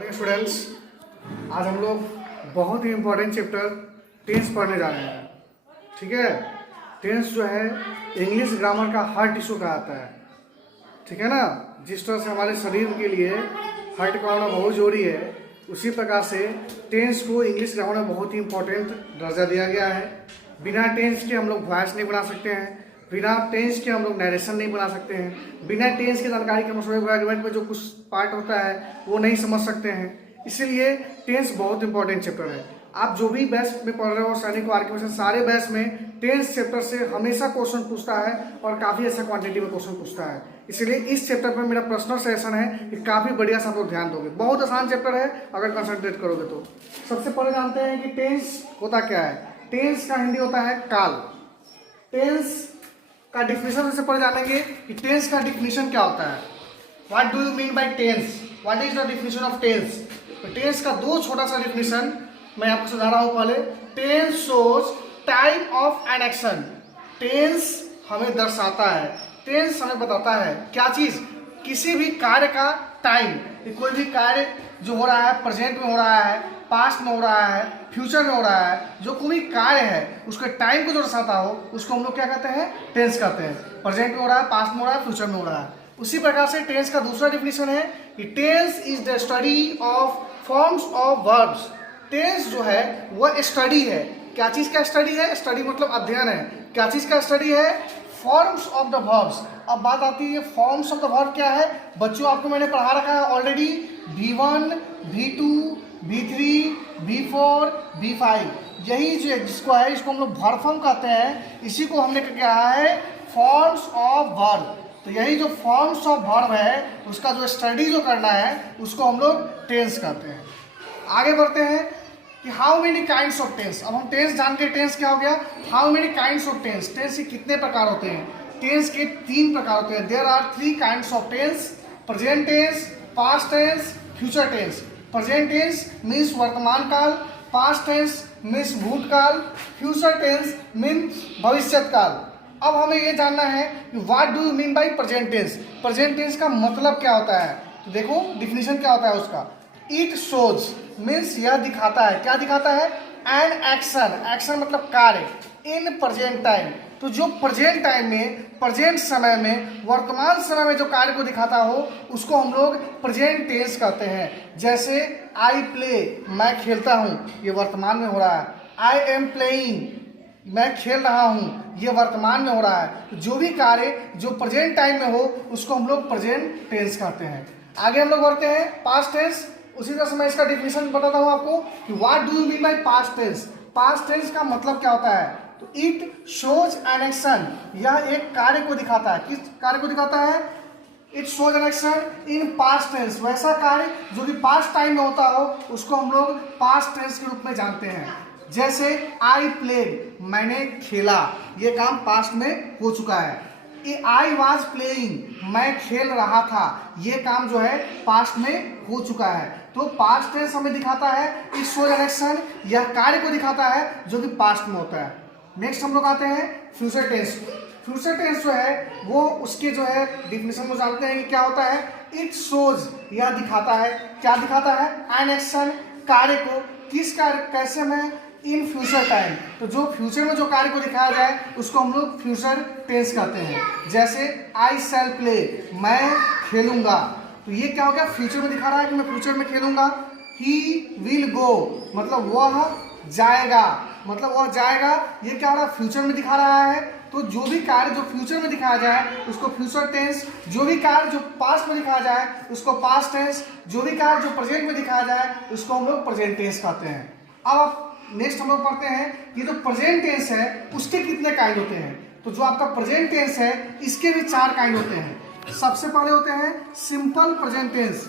Morning students, आज हम लोग बहुत ही इम्पोर्टेंट चैप्टर टेंस पढ़ने जा रहे हैं। ठीक है, टेंस जो है इंग्लिश ग्रामर का हार्ट टिश्यू कहलाता है। ठीक है ना, जिस तरह से हमारे शरीर के लिए हार्ट का होना बहुत जरूरी है, उसी प्रकार से टेंस को इंग्लिश ग्रामर में बहुत ही इम्पोर्टेंट दर्जा दिया गया है। बिना टेंस के हम लोग वॉइस नहीं बना सकते हैं, बिना टेंस के हम लोग नरेशन नहीं बना सकते हैं, बिना टेंस की जानकारी के हम एग्रीमेंट में जो कुछ पार्ट होता है वो नहीं समझ सकते हैं। इसीलिए टेंस बहुत इंपॉर्टेंट चैप्टर है। आप जो भी बैच में पढ़ रहे हो, सैनिक को आर्किमेशन, सारे बैच में टेंस चैप्टर से हमेशा क्वेश्चन पूछता है और काफ़ी अच्छा क्वांटिटी में क्वेश्चन पूछता है। इसीलिए इस चैप्टर पर मेरा पर्सनल सजेशन है कि काफ़ी बढ़िया से आप लोग ध्यान दोगे। बहुत आसान चैप्टर है अगर कंसंट्रेट करोगे तो। सबसे पहले जानते हैं कि टेंस होता क्या है। टेंस का हिंदी होता है काल। टेंस का डिफिनेशन से पहले जानेंगे कि टेंस का डिफिनेशन क्या होता है। What do you mean by tense, what is the definition of tense. तो टेंस का दो छोटा सा डिफिनेशन मैं आपको समझा रहा हूं। पहले, tense shows time of an action. Tense हमें दर्शाता है, टेंस हमें बताता है क्या चीज, किसी भी कार्य का टाइम। कोई भी कार्य जो हो रहा है, प्रेजेंट में हो रहा है, पास्ट में हो रहा है, फ्यूचर में हो रहा है, जो कोई भी कार्य है उसके टाइम को जो दर्शाता हो उसको हम लोग क्या कहते हैं, टेंस कहते हैं। प्रेजेंट में हो रहा है, पास्ट में हो रहा है, फ्यूचर में हो रहा है। उसी प्रकार से टेंस का दूसरा डिफिनेशन है कि tense is the study of forms of verbs. Tense जो है वह स्टडी है। क्या चीज का स्टडी है? स्टडी मतलब अध्ययन है। क्या चीज का स्टडी है? Forms of the verbs. अब बात आती है फॉर्म्स ऑफ द वर्ब क्या है। बच्चों, आपको मैंने पढ़ा रखा है already V1, V2, V3, V4, V5। यही जो जिसको है, इसको हम लोग वर्ब फॉर्म कहते हैं। इसी को हमने क्या कहा है, फॉर्म्स ऑफ वर्ब। तो यही जो फॉर्म्स ऑफ वर्ब है उसका जो स्टडी जो करना है उसको हम लोग टेंस कहते हैं। आगे बढ़ते हैं कि how many kinds of tense. अब हम टेंस जान के, टेंस क्या हो गया, how many kinds of tense. Tense के कितने प्रकार होते हैं? टेंस के 3 प्रकार होते हैं। There are 3 kinds of tense, present tense, past tense, future tense. Present tense means वर्तमान काल, पास्ट टेंस मीन्स भूतकाल, फ्यूचर टेंस मीन्स भविष्यत काल। अब हमें ये जानना है कि what do you mean by present tense. Present tense का मतलब क्या होता है, तो देखो डिफिनेशन क्या होता है उसका। इट शोज मीन्स यह दिखाता है। क्या दिखाता है? An action. एक्शन मतलब कार्य। इन प्रेजेंट टाइम, तो जो प्रेजेंट टाइम में, प्रेजेंट समय में, वर्तमान समय में जो कार्य को दिखाता हो उसको हम लोग प्रेजेंट टेंस कहते हैं। जैसे आई प्ले, मैं खेलता हूँ, ये वर्तमान में हो रहा है। आई एम प्लेइंग, मैं खेल रहा हूँ, ये वर्तमान में हो रहा है। जो भी कार्य जो प्रेजेंट टाइम में हो उसको हम लोग प्रेजेंट टेंस कहते हैं। आगे हम लोग बढ़ते हैं पास्ट टेंस। उसी तरह से मैं इसका डिफिनेशन बताता हूँ आपको कि what do you mean by past tense. Past tense का मतलब क्या होता है, तो इट शोज एन एक्शन। यह एक कार्य को दिखाता है। किस कार्य को दिखाता है? It shows an action in past tense. वैसा कार्य जो कि पास्ट टाइम में होता हो उसको हम लोग पास्ट टेंस के रूप में जानते हैं। जैसे आई प्लेड, मैंने खेला, ये काम पास्ट में हो चुका है। आई वॉज प्लेइंग, मैं खेल रहा था, ये काम जो है पास्ट में हो चुका है। तो पास्ट टेंस हमें दिखाता है इट शोज एन एक्शन, यह कार्य को दिखाता है जो कि पास्ट में होता है। नेक्स्ट हम लोग आते हैं फ्यूचर टेंस। फ्यूचर टेंस जो है वो उसके जो है डिफिनेशन को जानते हैं कि क्या होता है। इट शोज, यह दिखाता है। क्या दिखाता है? एन एक्शन, कार्य को। किस कार्य, कैसे में? In future time. तो जो फ्यूचर में जो कार्य को दिखाया जाए उसको हम लोग फ्यूचर टेंस कहते हैं। जैसे आई शैल प्ले, मैं खेलूंगा, तो ये क्या हो गया, फ्यूचर में दिखा रहा है कि मैं फ्यूचर में खेलूंगा। ही विल गो, मतलब वह जाएगा, मतलब वह जाएगा, ये क्या हो रहा है, फ्यूचर में दिखा रहा है। तो जो भी कार्य जो फ्यूचर में दिखाया जाए उसको फ्यूचर टेंस, जो भी कार्य जो पास्ट में दिखाया जाए उसको पास्ट टेंस, जो भी कार्य जो प्रेजेंट में दिखाया जाए उसको हम लोग प्रेजेंट टेंस कहते हैं। अब नेक्स्ट हम लोग पढ़ते हैं कि जो प्रेजेंट टेंस है उसके कितने काइंड होते हैं। तो जो आपका प्रेजेंट टेंस है इसके भी 4 काइंड होते हैं। सबसे पहले होते हैं सिंपल प्रेजेंट टेंस।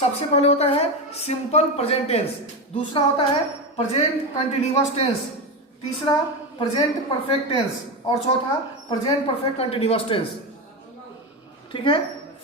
सबसे पहले होता है सिंपल प्रेजेंट टेंस। दूसरा होता है प्रेजेंट कंटिन्यूअस टेंस। तीसरा प्रेजेंट परफेक्ट टेंस और चौथा प्रेजेंट परफेक्ट कंटिन्यूअस टेंस। ठीक है,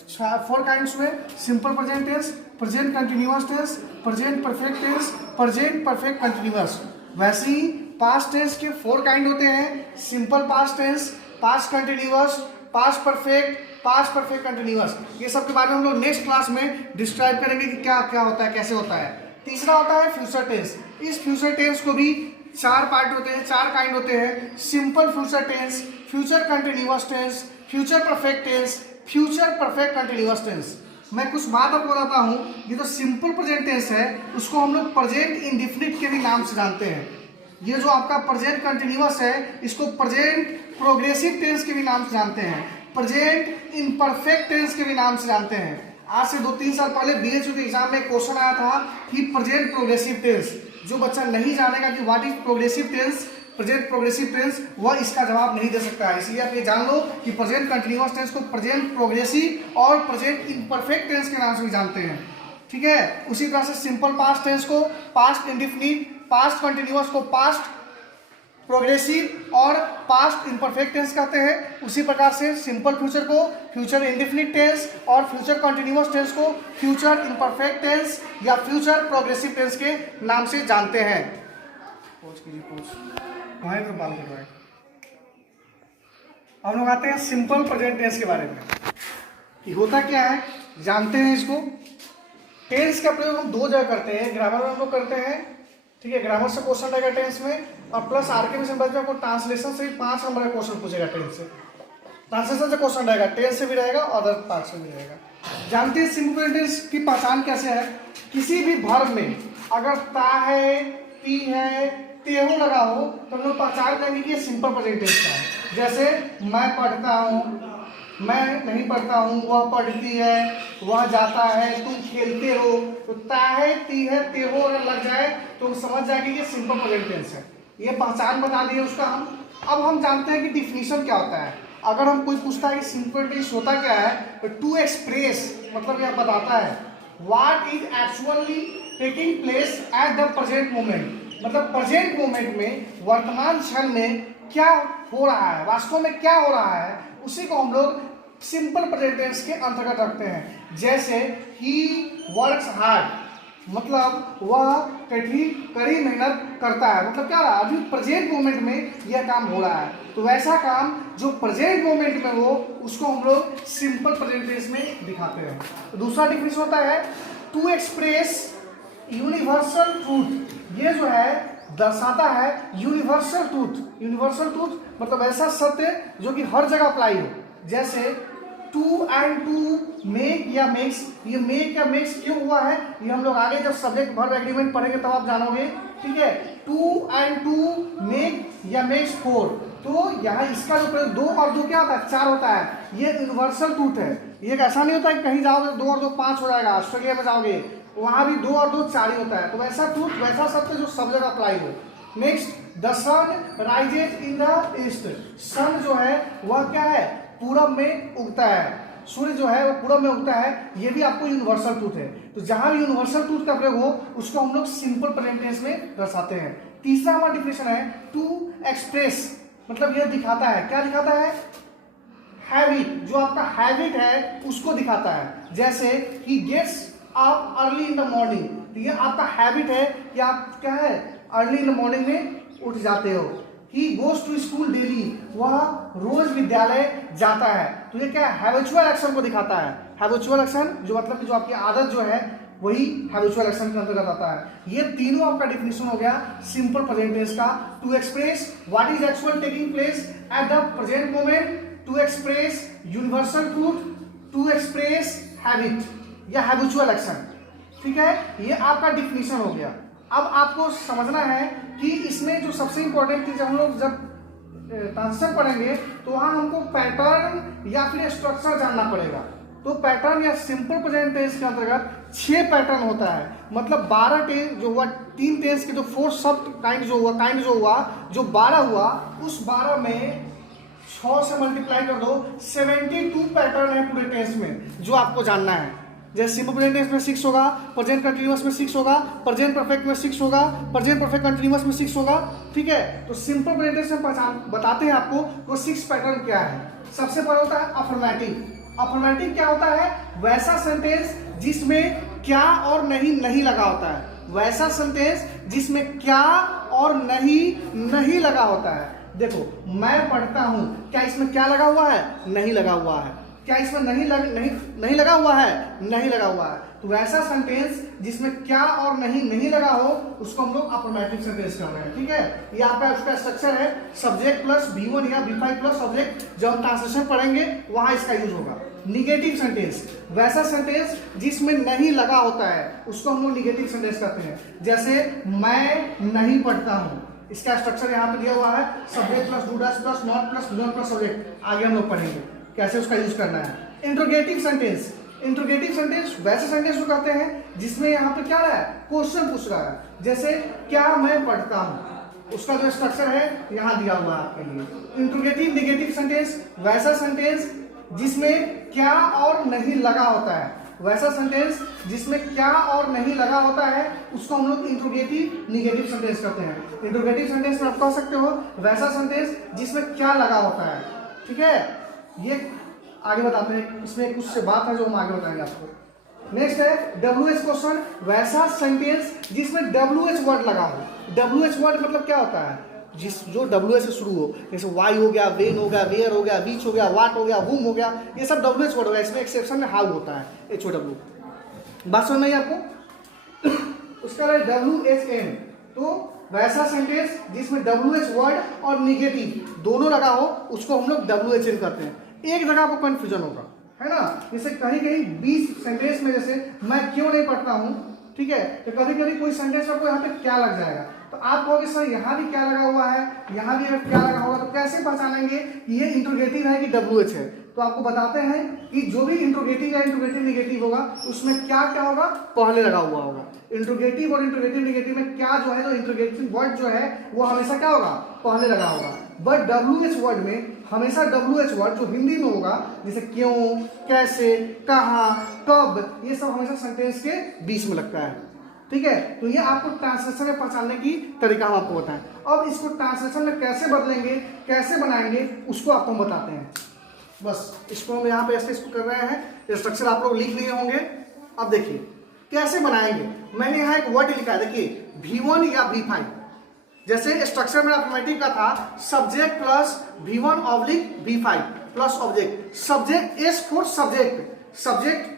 4 काइंड्स हुए। Simple present tense, present continuous tense, present perfect tense, present perfect continuous. वैसे ही पास्ट टेंस के 4 काइंड होते हैं। Simple past tense, past continuous, past perfect, past perfect continuous, ये सब के बारे में हम लोग नेक्स्ट क्लास में डिस्क्राइब करेंगे कि क्या क्या होता है, कैसे होता है। तीसरा होता है फ्यूचर टेंस। इस फ्यूचर टेंस को भी 4 पार्ट होते हैं, 4 काइंड होते हैं। Simple future tense, future continuous tense, future perfect tense, future perfect continuous tense. मैं कुछ बात आपको बताता हूँ, ये जो सिंपल प्रेजेंट टेंस है उसको हम लोग प्रेजेंट इंडेफिनिट के भी नाम से जानते हैं। ये जो आपका प्रेजेंट कंटिन्यूअस है इसको प्रेजेंट प्रोग्रेसिव टेंस के भी नाम से जानते हैं, प्रेजेंट इम्परफेक्ट टेंस के भी नाम से जानते हैं। आज से 2-3 साल पहले बीएचयू के एग्जाम में क्वेश्चन आया था कि प्रेजेंट प्रोग्रेसिव टेंस। जो बच्चा नहीं जानेगा कि what is progressive tense, present progressive tense, वह इसका जवाब नहीं दे सकता है। इसलिए आप ये जान लो कि प्रेजेंट कंटिन्यूअस टेंस को प्रेजेंट प्रोग्रेसिव और प्रेजेंट इम्परफेक्ट टेंस के नाम से भी जानते हैं। ठीक है, उसी तरह से सिंपल पास्ट टेंस को पास्ट इंडेफिनिट, पास्ट कंटिन्यूअस को पास्ट प्रोग्रेसिव और पास्ट इम्परफेक्ट टेंस कहते हैं। उसी प्रकार से सिंपल फ्यूचर को फ्यूचर इंडेफिनिट टेंस और फ्यूचर कंटिन्यूअस टेंस को फ्यूचर इम्परफेक्ट टेंस या फ्यूचर प्रोग्रेसिव टेंस के नाम से जानते हैं। हमारे तो बात कर रहा है। हम लोग आते हैं सिंपल प्रेजेंट टेंस के बारे में कि होता क्या है, जानते हैं इसको। टेंस का प्रयोग हम 2 जगह करते हैं, ग्रामर में हम लोग करते हैं। ठीक है, ग्रामर से क्वेश्चन रहेगा टेंस में, और प्लस आरके में से आपको ट्रांसलेशन से 5 नंबर का क्वेश्चन पूछेगा। टेंस से ट्रांसलेशन से क्वेश्चन रहेगा, टेंस से भी रहेगा, अदर पार्ट से भी रहेगा। जानते हैं सिंपल प्रेजेंट टेंस की पहचान कैसे है? किसी भी वर्ब में अगर ता है, ती है, तेहू लगा हो तो हम लोग पहचान करेंगे कि ये सिंपल प्रेजेंट टेंस का है। जैसे मैं पढ़ता हूँ, मैं नहीं पढ़ता हूँ, वह पढ़ती है, वह जाता है, तुम खेलते हो। तो ता है, ती है, ते हो अगर लग जाए तो समझ जाएंगे कि सिंपल प्रेजेंट टेंस है। ये पहचान बता दिए उसका हम। अब हम जानते हैं कि डिफिनीशन क्या होता है। अगर हम कोई पूछता है कि सिंपल टेंस होता क्या है, तो टू एक्सप्रेस मतलब यह बताता है what is actually taking place at the present moment, मतलब प्रेजेंट मोमेंट में, वर्तमान क्षण में क्या हो रहा है, वास्तव में क्या हो रहा है, उसी को हम लोग सिंपल प्रेजेंट टेंस के अंतर्गत रखते हैं। जैसे ही वर्क्स हार्ड, मतलब वह कड़ी मेहनत करता है, मतलब क्या हो रहा है, अभी प्रेजेंट मोमेंट में यह काम हो रहा है। तो वैसा काम जो प्रेजेंट मोमेंट में हो उसको हम लोग सिंपल प्रेजेंट टेंस में दिखाते हैं। तो दूसरा डिफिनेशन होता है टू एक्सप्रेस यूनिवर्सल ट्रूथ। ये जो है दर्शाता है यूनिवर्सल ट्रूथ। यूनिवर्सल ट्रूथ मतलब ऐसा सत्य जो कि हर जगह अप्लाई हो। जैसे टू एंड टू मेक या मेक्स, ये मेक या मेक्स क्यों हुआ है ये हम लोग आगे जब सब्जेक्ट वर्ब एग्रीमेंट पढ़ेंगे तब आप जानोगे। ठीक है, टू एंड टू मेक या मेक्स 4, तो यहाँ इसका जो प्रयोग 2 और 2 क्या होता है, 4 होता है। ये यूनिवर्सल ट्रूथ है। ये ऐसा नहीं होता है कहीं जाओगे 2 और 2 5 हो जाएगा, ऑस्ट्रेलिया में जाओगे वहां भी 2 और 2 4 ही होता है। तो वैसा ट्रूथ, वैसा सत्य जो सब जगह अप्लाई हो। Next, the sun rises in the east. Sun जो है वह क्या है, पूरब में उगता है। सूर्य जो है वो पूरब में उगता है। ये भी आपको यूनिवर्सल ट्रूथ है। तो जहां भी यूनिवर्सल ट्रूथ का प्रयोग हो उसको हम लोग सिंपल प्रेजेंट टेंस में दर्शाते हैं। तीसरा हमारा डिफिनेशन है टू एक्सप्रेस, मतलब यह दिखाता है, क्या दिखाता है, हैबिट, जो आपका हैबिट है उसको दिखाता है। जैसे he gets up early in the morning, तो ये आपका हैबिट है कि आप क्या है, अर्ली इन द मॉर्निंग में उठ जाते हो। He goes to school daily, वह रोज विद्यालय जाता है। तो ये क्या है, हैबिचुअल एक्शन को दिखाता है। हैबिचुअल एक्शन जो मतलब कि जो आपकी आदत जो है वही हैबिचुअल एक्शन के अंतर्गत आता है। ये तीनों आपका डिफिनेशन हो गया सिंपल प्रेजेंट टेंस का। To express what is actual taking place at the present moment, to express universal truth, to express habit या हैबिचुअल एक्शन। ठीक है, ये आपका डिफिनेशन हो गया। अब आपको समझना है कि इसमें जो सबसे इंपॉर्टेंट चीज हम लोग जब ट्रांसलेशन पढ़ेंगे तो वहां हमको पैटर्न या फिर स्ट्रक्चर जानना पड़ेगा। तो पैटर्न या सिंपल प्रेजेंट टेंस के अंतर्गत 6 पैटर्न होता है, मतलब 12 टेंस जो हुआ, 3 टेंस के जो 4 सब काइंड जो हुआ, जो 12 हुआ, उस 12 में 6 से मल्टीप्लाई कर दो, 72 पैटर्न है पूरे टेंस में जो आपको जानना है। जैसे सिंपल प्रेजेंट टेंस में 6 होगा, प्रेजेंट कंटिन्यूअस में 6 होगा, प्रेजेंट परफेक्ट में 6 होगा, प्रेजेंट परफेक्ट कंटिन्यूअस में 6 होगा। ठीक है, तो सिंपल प्रेजेंट टेंस में पहचान बताते हैं आपको वो 6 पैटर्न क्या है। सबसे पहले होता है अफर्मेटिव। अफर्मेटिव क्या होता है, वैसा सेंटेंस जिसमें क्या और नहीं लगा होता है। वैसा सेंटेंस जिसमें क्या और नहीं लगा होता है। देखो, मैं पढ़ता हूं, क्या इसमें क्या लगा हुआ है, नहीं लगा हुआ है। क्या इसमें नहीं लगा हुआ है? नहीं लगा हुआ है। तो वैसा सेंटेंस जिसमें क्या और नहीं लगा हो उसको हम लोग अफर्मेटिव सेंटेंस कर रहे हैं। ठीक है, ये आपका उसका स्ट्रक्चर है, सब्जेक्ट प्लस V1 या V5 प्लस ऑब्जेक्ट। जब हम ट्रांसलेशन पढ़ेंगे वहां इसका यूज होगा। निगेटिव सेंटेंस, वैसा सेंटेंस जिसमें नहीं लगा होता है उसको हम लोग निगेटिव सेंटेंस कहते हैं। जैसे मैं नहीं पढ़ता हूं, इसका स्ट्रक्चर यहाँ पे दिया हुआ है, subject plus do dash plus not plus V1 plus object. आगे हम लोग पढ़ेंगे कैसे उसका यूज करना है। इंट्रोगेटिव सेंटेंस, इंट्रोगेटिव सेंटेंस वैसे सेंटेंस को कहते हैं जिसमें यहाँ पे क्या रहा है, क्वेश्चन पूछ रहा है। जैसे क्या मैं पढ़ता हूँ, उसका जो स्ट्रक्चर है यहाँ दिया हुआ है आपके लिए। इंट्रोगेटिव निगेटिव सेंटेंस, वैसा सेंटेंस जिसमें क्या और नहीं लगा होता है, वैसा सेंटेंस जिसमें क्या और नहीं लगा होता है उसको हम लोग इंट्रोगेटिव निगेटिव सेंटेंस कहते हैं। इंट्रोगेटिव सेंटेंस में आप कह सकते हो वैसा सेंटेंस जिसमें क्या लगा होता है। ठीक है, ये आगे बताते हैं, इसमें कुछ से बात है जो हम आगे बताएंगे आपको। नेक्स्ट है WH क्वेश्चन, वैसा सेंटेंस जिसमें WH वर्ड लगा हो। WH वर्ड मतलब क्या होता है, जो WH से शुरू हो, जैसे वाई हो गया, वेन हो गया, वेयर हो गया, बीच हो गया, वाट हो गया, वूम हो गया, ये सब WH वर्ड हो गया। इसमें एक्सेप्शन में हाउ होता है, HOW। बात समझ में आई आपको? उसका WHN, तो वैसा सेंटेंस जिसमें WH वर्ड और निगेटिव दोनों लगा हो उसको हम लोग WHN करते हैं। एक जगह आपको कंफ्यूजन होगा, है ना, जैसे कहीं कहीं 20 सेंटेंस में जैसे मैं क्यों नहीं पढ़ता हूं, ठीक है, तो कभी कभी कोई सेंटेंस आपको यहाँ पे क्या लग जाएगा, तो आप कहोगे सर यहाँ भी क्या लगा हुआ है, यहाँ भी क्या लगा होगा, तो कैसे पहचानेंगे ये इंट्रोगेटिव है कि WH है? तो आपको बताते हैं कि जो भी इंट्रोगेटिव या इंट्रोगेटिव निगेटिव होगा उसमें क्या क्या होगा, पहले लगा हुआ होगा। इंट्रोगेटिव और इंट्रोगेटिव निगेटिव में क्या जो है, जो इंट्रोगेटिव वर्ड जो है वो हमेशा क्या होगा, पहले लगा होगा। बट WH वर्ड में हमेशा WH वर्ड जो हिंदी में होगा, जैसे क्यों, कैसे, कहाँ, कब, ये सब हमेशा सेंटेंस के बीच में लगता है। ठीक है, तो ये आपको ट्रांसलेशन में पहचानने की तरीका हम आपको बताएं। अब इसको ट्रांसलेशन में कैसे बदलेंगे, कैसे बनाएंगे, उसको आपको हम बताते हैं। बस इसको हम यहाँ पे ऐसे इसको कर रहे हैं, स्ट्रक्चर आप लोग लिख लिए होंगे। अब देखिए कैसे बनाएंगे। मैंने यहाँ एक वर्ड लिखा है, देखिए V1 या V5। जैसे स्ट्रक्चर में अफर्मेटिव का था, subject plus V1 oblique V5 plus object. Subject S for subject, subject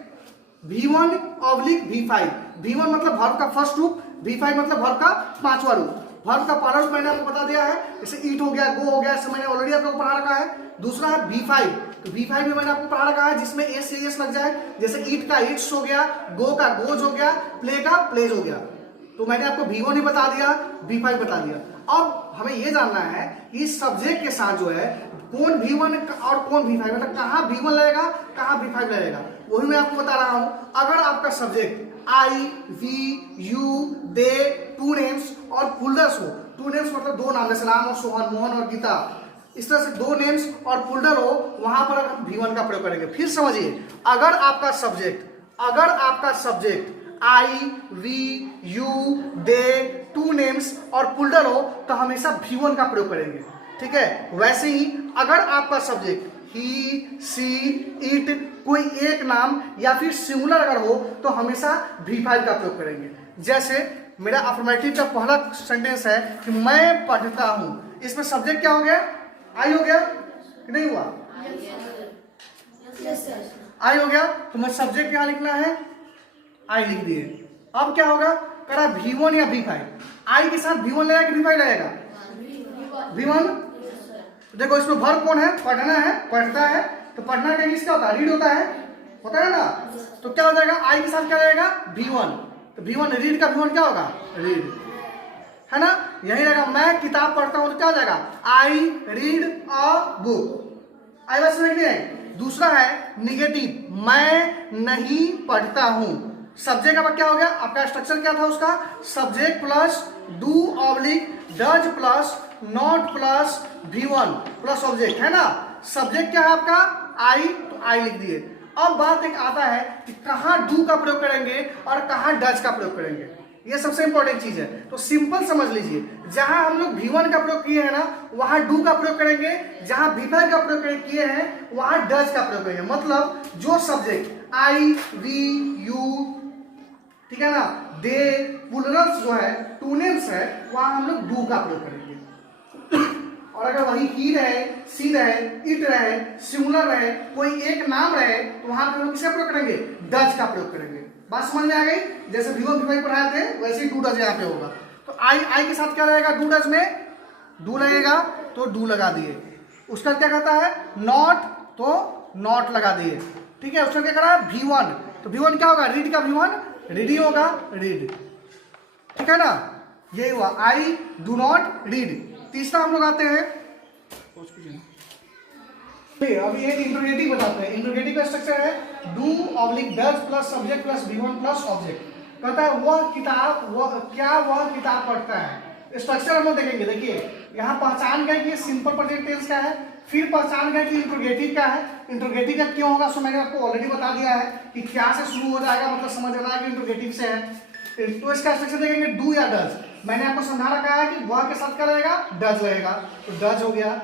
V1 oblique V5। V1 मतलब वर्ब का फर्स्ट रूप, V5 मतलब वर्ब का पांचवा रूप। वर्ब का पहला रूप मैंने आपको बता दिया है, जैसे ईट हो गया, गो हो गया, ऐसे मैंने ऑलरेडी आपको पढ़ा रखा है। दूसरा है V5, तो V5 में मैंने आपको पढ़ा रखा है जिसमें एस से एस लग जाए, जैसे ईट का ईट्स हो गया, गो का गोज हो गया, प्ले का प्लेज हो गया। तो मैंने आपको V1 ही बता दिया, V5 बता दिया। अब हमें यह जानना है कि सब्जेक्ट के साथ जो है कौन V1 और कौन V5, मतलब कहाँ V1 लगेगा, कहाँ V5 लगेगा, वही मैं आपको बता रहा हूं। अगर आपका subject I, V, you, they, two names और पुल्डर्स हो, टू नेम्स मतलब दो नाम, जैसे राम और सोहन, मोहन और गीता, इस तरह से दो नेम्स और पुल्डर हो, वहां पर हम V1 का प्रयोग करेंगे। फिर समझिए, अगर आपका subject I, V, you, they, two names और पुल्डर हो तो हमेशा V1 का प्रयोग करेंगे। ठीक है, वैसे ही अगर आपका सब्जेक्ट ही, सी, इट, कोई एक नाम या फिर सिंगुलर अगर हो तो हमेशा V5 का प्रयोग करेंगे। जैसे मेरा अफर्मेटिव का पहला सेंटेंस है कि मैं पढ़ता हूं, इसमें सब्जेक्ट क्या हो गया, आई हो गया कि नहीं हुआ, आई हो गया, तो मैं सब्जेक्ट यहां लिखना है, आई लिख दिए। अब क्या होगा, करा V1 या V5, आई के साथ V1 लगेगा कि V5 लगेगा, V1। देखो इसमें वर्ब कौन है, पढ़ना है, पढ़ता है, तो पढ़ना का इंग्लिश क्या होता है, रीड होता है ना, तो क्या हो जाएगा, आई के साथ क्या रहेगा, V1, तो V1 रीड का V1 क्या होगा, रीड, है ना। यही रहेगा, मैं किताब पढ़ता हूं तो क्या हो जाएगा, आई रीड अ बुक। आई बस नहीं है। दूसरा है निगेटिव, मैं नहीं पढ़ता हूं, सब्जेक्ट का क्या हो गया, आपका स्ट्रक्चर क्या था उसका, subject plus do oblique does plus not plus V1 plus object, है ना। सब्जेक्ट क्या है आपका, आई, तो आई लिख दिए। अब बात एक आता है कि कहां डू का प्रयोग करेंगे और कहां डज का प्रयोग करेंगे, ये सबसे इंपॉर्टेंट चीज है। तो सिंपल समझ लीजिए, जहां हम लोग V1 का प्रयोग किए हैं ना, वहां डू का प्रयोग करेंगे, जहां V5 का प्रयोग किए हैं वहां डज का प्रयोग करेंगे। मतलब जो सब्जेक्ट आई, वी, यू, ठीक है ना, दे, प्लूरल्स जो है, टू नेम्स है, वहां हम लोग डू का प्रयोग करेंगे। और अगर वही ही रहे, सी रहे, इट रहे, सिमिलर रहे, कोई एक नाम रहे, तो वहां पे हम लोग किसका प्रयोग करेंगे? डज का प्रयोग करेंगे। बात समझ में आ गई? जैसे V1 V5 पढ़ाए थे वैसे ही डू डज यहाँ पे होगा। तो आई के साथ क्या रहेगा? डू डज में डू लगेगा तो डू लगा दिए। उसका क्या कहता है? नॉट तो नॉट लगा दिए। ठीक है, उसका क्या करा? V1, तो V1 क्या होगा? रीड का V1 रीड ही होगा, रीड। ठीक है ना, यही हुआ आई डू नॉट रीड। तीसरा हम लोग आते हैं, अभी एक इंट्रोगेटिव बताते हैं। इंट्रोगेटिव का स्ट्रक्चर है do oblique does plus subject plus V1 plus object. कहता है वह किताब, वह किताब पढ़ता है। स्ट्रक्चर हम लोग देखेंगे। देखिए यहाँ पहचान गए कि सिंपल प्रेजेंट टेंस क्या है, फिर पहचान गए कि इंट्रोगेटिव क्या है। इंट्रोगेटिव का क्यों होगा सो मैंने आपको ऑलरेडी बता दिया है कि क्या से शुरू हो जाएगा, मतलब समझ रहा है कि इंट्रोगेटिव से है। तो इसका स्ट्रक्चर देखेंगे डू या डज। मैंने आपको समझा रखा है कि वह के साथ क्या रहेगा? डज रहेगा, तो डज हो गया।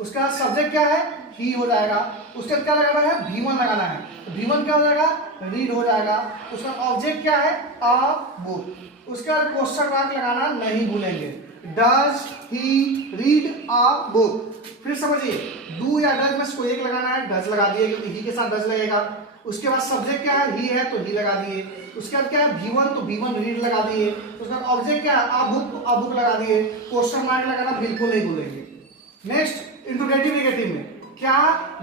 उसका सब्जेक्ट क्या है? ही हो जाएगा। उसका क्या लगाना है? V1 लगाना है, तो V1 क्या हो जाएगा? रीड हो जाएगा। उसका ऑब्जेक्ट क्या है? A book. उसका क्वेश्चन मार्क लगाना नहीं भूलेंगे। Does he read a book. फिर समझिए डू या डज में कोई एक लगाना है, डज लगा दिए क्योंकि ही के साथ डज लगेगा। उसके बाद सब्जेक्ट क्या है? ही है तो ही लगा दिए। उसके बाद क्या है? V1 तो V1 रीड लगा दिए। उसके बाद ऑब्जेक्ट क्या है? अ बुक, तो अ बुक लगा दिए। क्वेश्चन मार्क लगाना बिल्कुल नहीं भूलेंगे। नेक्स्ट इंट्रोगेटिव नेगेटिव में क्या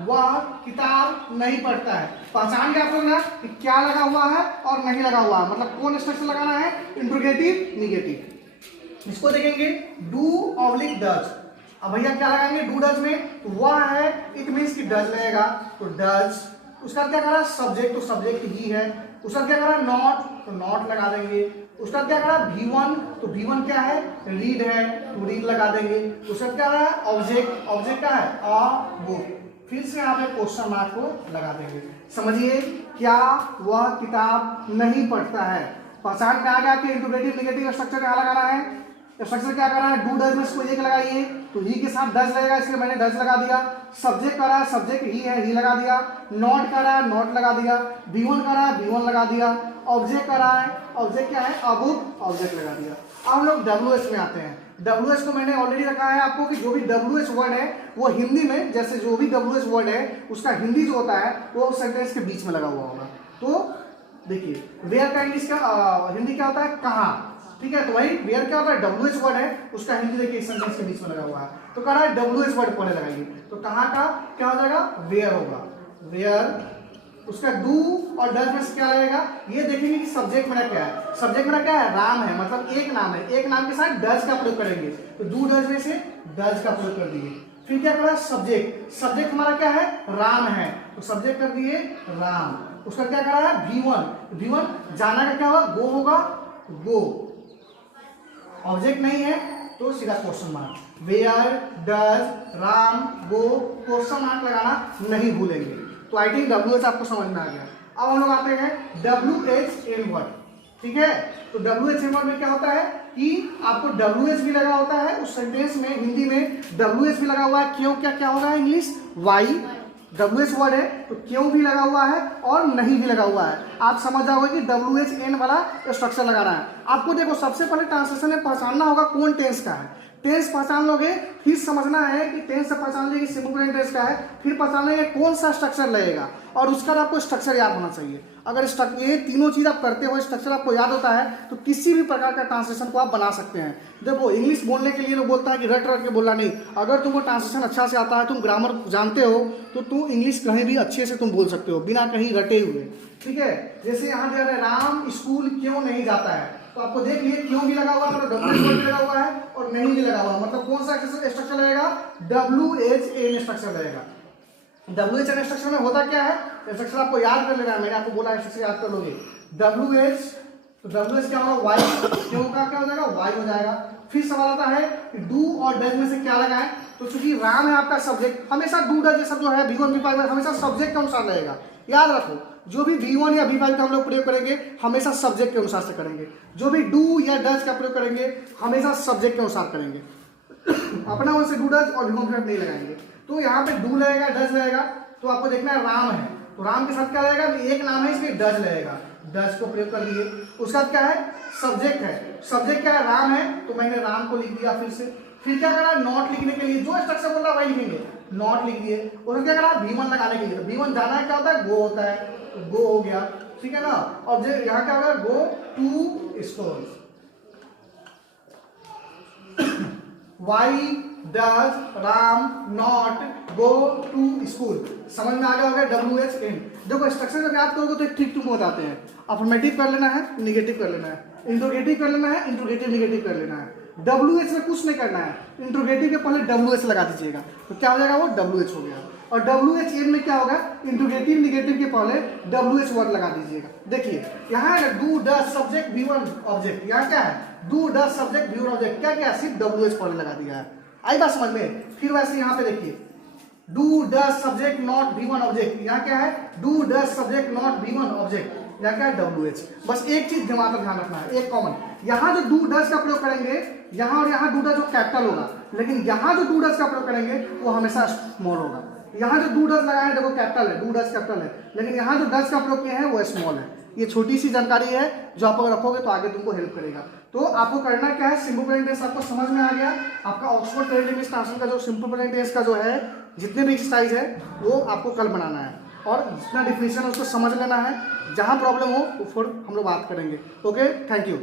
वह किताब नहीं पढ़ता है। पहचान गया आप लोग ना कि क्या लगा हुआ है और नहीं लगा हुआ है, मतलब कौन स्ट्रक्चर लगाना है? Interrogative negative. इसको देखेंगे डू ऑब्लिक डज। अब भैया क्या लगाएंगे? डू डज में तो वह है, इट मीन्स कि डज लगेगा तो डज। उसका क्या करा? सब्जेक्ट, तो सब्जेक्ट ही है। उसका क्या करा? नॉट, तो नॉट लगा देंगे। उसका क्या करा? V1, तो V1 क्या है? रीड है तो रीड लगा देंगे। उसका क्या है? ऑब्जेक्ट, ऑब्जेक्ट क्या है? A book. फिर से यहाँ पे क्वेश्चन मार्क को लगा देंगे। समझिए क्या वह किताब नहीं पढ़ता है। पहचान में आ गया कि इंट्रोगेटिव नेगेटिव स्ट्रक्चर क्या लगाना है। स्ट्रक्चर क्या करा है? डू डज में इसको एक लगाइए तो ही के साथ डज लगेगा, इसलिए मैंने डज लगा दिया। सब्जेक्ट कर रहा है, सब्जेक्ट ही है, ही लगा दिया। नॉट कर रहा है, नॉट लगा दिया। V1 कर रहा है, V1 लगा दिया। ऑब्जेक्ट कर रहा है, ऑब्जेक्ट क्या है? अ बुक, ऑब्जेक्ट लगा दिया। अब हम लोग WH में आते हैं। WH को मैंने ऑलरेडी रखा है आपको कि जो भी WH वर्ड है वो हिंदी में, जैसे जो भी WH वर्ड है उसका हिंदी जो होता है वो सेंटेंस के बीच में लगा हुआ होगा। तो देखिए वेयर का इंग्लिश का हिंदी क्या होता है? कहाँ। ठीक है, तो वही वेयर क्या होता है? WH वर्ड है, उसका हिंदी देखिए सेंटेंस के बीच में लगा हुआ है। तो कह रहा है WH वर्ड पहले लगाइए, तो कहाँ का क्या हो जाएगा? वेयर होगा, वेयर। उसका डू और डज में क्या लगेगा? ये देखेंगे कि सब्जेक्ट मेरा क्या है। सब्जेक्ट मेरा क्या है? राम है, मतलब एक नाम है। एक नाम के साथ डज का प्रयोग करेंगे, तो डू डज में से डज का प्रयोग कर दिए। फिर क्या करा? सब्जेक्ट, सब्जेक्ट हमारा क्या है? राम है, तो सब्जेक्ट कर दिए राम। उसका क्या करा है? V1 जाना का क्या होगा? गो होगा, गो। ऑब्जेक्ट नहीं है तो सीधा question mark. Where, does, Ram, go, question mark लगाना नहीं भूलेंगे। तो आई थिंक WH आपको समझ में आ गया। अब हम लोग आते हैं WH वर्ड। ठीक है, तो WH वर्ड में क्या होता है कि आपको WH भी लगा होता है उस सेंटेंस में। हिंदी में WH भी लगा हुआ है। क्यों क्या होगा? English Y. WH वर्ड है तो क्यों भी लगा हुआ है और नहीं भी लगा हुआ है। आप समझ जाओगे कि WHN वाला स्ट्रक्चर लगाना है आपको। देखो सबसे पहले ट्रांसलेशन में पहचानना होगा कौन टेंस का है। टेंस पहचान लोगे, फिर समझना है कि टेंस से पहचान लेंगे सिंपल प्रेजेंट टेंस का है, फिर पहचान लेंगे कौन सा स्ट्रक्चर लगेगा और उसका आपको स्ट्रक्चर याद होना चाहिए। अगर ये तीनों चीज आप करते हो, स्ट्रक्चर आपको याद होता है तो किसी भी प्रकार का ट्रांसलेशन को आप बना सकते हैं। देखो इंग्लिश बोलने के लिए लोग बोलता है कि रट रट के बोलना नहीं। अगर तुमको ट्रांसलेशन अच्छा से आता है, तुम ग्रामर जानते हो, तो तुम इंग्लिश कहीं भी अच्छे से तुम बोल सकते हो बिना कहीं रटे हुए। ठीक है, जैसे यहाँ दे रहे राम स्कूल क्यों नहीं जाता है, तो आपको देख लिए क्यों भी लगा हुआ है, मतलब WH भी लगा हुआ है और नहीं भी लगा हुआ है, मतलब कौन सा स्ट्रक्चर लगेगा? WHN स्ट्रक्चर लगेगा। WHN स्ट्रक्चर में होता क्या है? स्ट्रक्चर आपको याद कर लेना है, मैंने आपको बोला स्ट्रक्चर याद कर लोगे। WH, तो WH क्या होगा? वाई। क्यों का क्या हो जाएगा? वाई हो जाएगा। फिर सवाल आता है कि डू और डज में से क्या लगाएं, तो चूंकि राम है आपका सब्जेक्ट, हमेशा डू डज ये सब जो है V1 V5 हमेशा सब्जेक्ट के अनुसार रहेगा। याद रखो, जो भी V1 या V5 का हम लोग प्रयोग करेंगे हमेशा सब्जेक्ट के अनुसार से करेंगे। जो भी डू या डज का प्रयोग करेंगे हमेशा सब्जेक्ट के अनुसार करेंगे। अपना मन से डू डज और V1 V5 नहीं लगाएंगे। तो यहाँ पे डू लगेगा, डज लगेगा, तो आपको देखना है राम है तो राम के साथ क्या लगेगा? एक नाम है इसलिए डज लगेगा, डज को प्रयोग कर लिए। उसका क्या है? सब्जेक्ट है। सब्जेक्ट क्या है? राम है, तो मैंने राम को लिख दिया। फिर से फिर क्या करना है, नॉट लिखने के लिए जो स्ट्रक्चर बोल रहा है वही लिखेंगे, नॉट लिख दिए। और क्या करना है, V1 लगाने के लिए, तो V1 जाना है क्या होता है, गो होता है, गो हो गया, ठीक है ना। और यहाँ क्या होगा, go to school. Why does Ram not go to school, समझ में आ गया होगा, WH एंड। देखो स्ट्रक्चर जब याद करोगे तो ठीक हो जाते हैं। अफर्मेटिव कर लेना है, निगेटिव कर लेना है, इंट्रोगेटिव कर लेना है, इंट्रोगेटिव निगेटिव कर लेना है। WH में कुछ नहीं करना है, इंट्रोगेटिव के पहले WH लगा दीजिएगा, तो क्या हो जाएगा, वो WH हो गया। और WH एंड में क्या होगा, इंट्रोगेटिव निगेटिव के पहले WH वर्ड लगा दीजिएगा। देखिए यहाँ है do does subject V1 object, यहाँ क्या है, do does subject V1 object, क्या क्या सिर्फ WH पहले लगा दिया है। आई बात समझ में। फिर वैसे यहाँ पे देखिए do does subject not V1 object, यहाँ क्या है, do does subject not V1 object, यहाँ क्या है, WH। बस एक चीज दिमाग में ध्यान रखना है, एक कॉमन, यहाँ जो डू डज का प्रयोग करेंगे, यहाँ और यहाँ डू डज जो कैपिटल होगा, लेकिन यहाँ जो डू डज का प्रयोग करेंगे वो हमेशा स्मॉल होगा। यहाँ जो डू डज लगाए हैं देखो कैपिटल है, डू डज कैपिटल है, लेकिन यहाँ जो डज का प्रयोग किया है वो स्मॉल है। ये छोटी सी जानकारी है जो आप अगर रखोगे तो आगे तुमको हेल्प करेगा। तो आपको करना क्या है, सिंपल प्रेजेंट टेंस आपको समझ में आ गया। आपका ऑक्सफोर्ड प्रेजेंट इंग्लिश ट्रांसलेशन का जो सिंपल प्रेजेंट टेंस का जो है जितने भी एक्सरसाइज है वो आपको कल बनाना है, और जितना डिफिनेशन है उसको समझ लेना है। जहाँ प्रॉब्लम हो तो फिर हम लोग बात करेंगे। Okay, thank you.